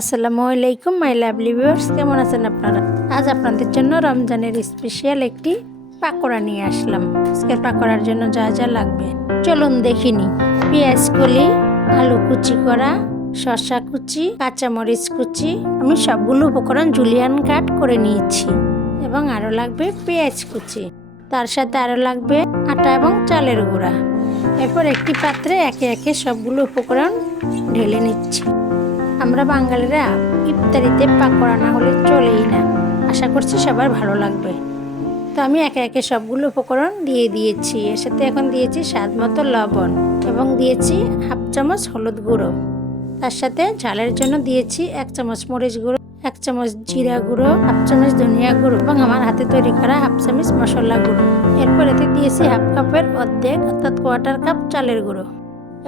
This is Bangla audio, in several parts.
আসসালামু আলাইকুম, মাই লাভলি ভিউয়ার্স। কেমন আছেন আপনারা? আজ আপনাদের জন্য রমজানের স্পেশাল একটি পাকোড়া নিয়ে আসলাম। আজকের পাকোড়ার জন্য যা যা লাগবে। চলুন দেখিনি পেঁয়াজ কলি আলু কুচি করা, শসা কুচি, কাঁচামরিচ কুচি। আমি সবগুলো উপকরণ জুলিয়ান কাট করে নিয়েছি। এবং আরও লাগবে পেঁয়াজ কুচি। তার সাথে আরও লাগবে আটা এবং চালের গুঁড়া। এরপর একটি পাত্রে একে একে সবগুলো উপকরণ ঢেলে নিচ্ছি। আমরা বাঙালিরা ইফতারিতে পাকোড়া না হলে চলেই না। আশা করছি সবার ভালো লাগবে। তো আমি একে একে সবগুলো উপকরণ দিয়ে দিয়েছি। এর সাথে এখন দিয়েছি স্বাদ মতো লবণ এবং দিয়েছি হাফ চামচ হলুদ গুঁড়ো। তার সাথে ঝালের জন্য দিয়েছি এক চামচ মরিচ গুঁড়ো, এক চামচ জিরা গুঁড়ো, হাফ চামচ ধনিয়া গুঁড়ো এবং আমার হাতে তৈরি করা হাফ চামচ মশলা গুঁড়ো। এরপর এতে দিয়েছি হাফ কাপের অর্ধেক, অর্থাৎ কোয়ার্টার কাপ চালের গুঁড়ো।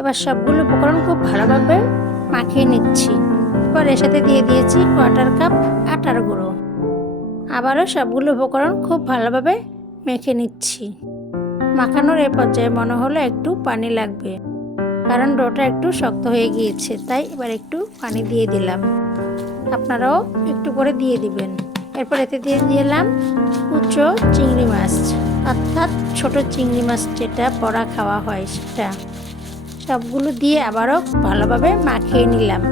এবার সবগুলো উপকরণ খুব ভালোভাবে মাখিয়ে নিচ্ছি। এরপর এর সাথে দিয়ে দিয়েছি কোয়ার্টার কাপ, আটার গুঁড়ো। আবারও সবগুলো উপকরণ খুব ভালোভাবে মেখে নিচ্ছি। মাখানোর এ পর্যায়ে মনে হলো একটু পানি লাগবে, কারণ ডোটা একটু শক্ত হয়ে গিয়েছে, তাই এবার একটু পানি দিয়ে দিলাম। আপনারাও একটু করে দিয়ে দিবেন। এরপর এতে দিয়ে দিলাম কুচো চিংড়ি মাছ, অর্থাৎ ছোট চিংড়ি মাছ যেটা পড়া খাওয়া হয় সেটা। সবগুলো দিয়ে আবারও ভালোভাবে মাখিয়ে নিলাম।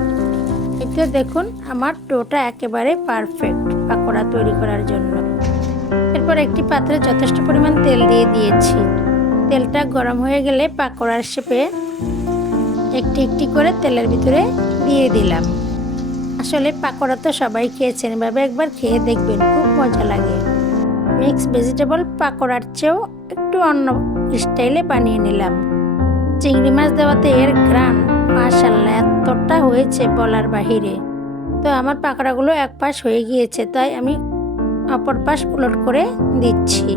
এতে দেখুন, আমার ডোটা একেবারে পারফেক্ট পাকোড়া তৈরি করার জন্য। এরপর একটি পাত্রে যথেষ্ট পরিমাণ তেল দিয়ে দিয়েছি। তেলটা গরম হয়ে গেলে পাকোড়ার শেপে একটি একটি করে তেলের ভিতরে দিয়ে দিলাম। আসলে পাকোড়া তো সবাই খেয়েছেন, এভাবে একবার খেয়ে দেখবেন, খুব মজা লাগে। মিক্স ভেজিটেবল পাকোড়ার চেয়েও একটু অন্য স্টাইলে বানিয়ে নিলাম। চিংড়ি মাছ দেওয়াতে এর গ্রান মাশাল্লাহ, এতটা হয়েছে বলার বাহিরে। তো আমার পাকড়াগুলো এক পাশ হয়ে গিয়েছে, তাই আমি অপর পাশ উলট করে দিচ্ছি।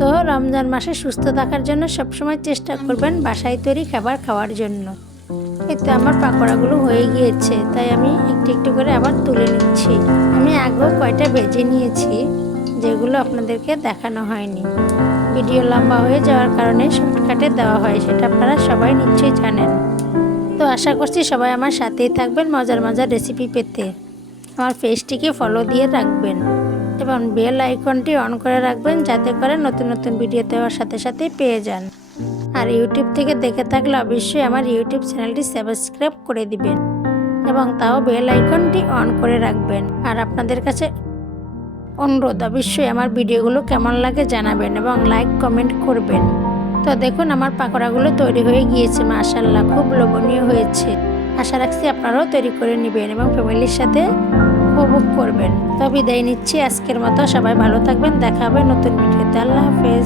তো রমজান মাসে সুস্থ থাকার জন্য সবসময় চেষ্টা করবেন বাসায় তৈরি খাবার খাওয়ার জন্য। এতে আমার পাকোড়াগুলো হয়ে গিয়েছে, তাই আমি একটু একটু করে আবার তুলে নিচ্ছি। আমি আগেও কয়টা ভেজে নিয়েছি, যেগুলো আপনাদেরকে দেখানো হয়নি। ভিডিও লম্বা হয়ে যাওয়ার কারণে শর্টকাটে দেওয়া হয়, সেটা আপনারা সবাই নিশ্চয়ই জানেন। তো আশা করছি সবাই আমার সাথেই থাকবেন, মজার মজার রেসিপি পেতে। আমার পেজটিকে ফলো দিয়ে রাখবেন। এবং বেল আইকনটি অন করে রাখবেন, যাতে করে নতুন নতুন ভিডিও দেওয়ার সাথে সাথে পেয়ে যান। আর ইউটিউব থেকে দেখে থাকলে অবশ্যই আমার ইউটিউব চ্যানেলটি সাবস্ক্রাইব করে দিবেন। এবং তাও বেল আইকনটি অন করে রাখবেন। আর আপনাদের কাছে অনুরোধ, অবশ্যই আমার ভিডিওগুলো কেমন লাগে জানাবেন এবং লাইক কমেন্ট করবেন। তো দেখুন, আমার পাকোড়াগুলো তৈরি হয়ে গিয়েছে মাশাল্লাহ খুব লোভনীয় হয়েছে। আশা রাখছি আপনারাও তৈরি করে নেবেন এবং ফ্যামিলির সাথে উপভোগ করবেন। তো বিদায় নিচ্ছি, আজকের মতো সবাই ভালো থাকবেন, দেখা হবে নতুন ভিডিওতে। আল্লাহ হাফেজ।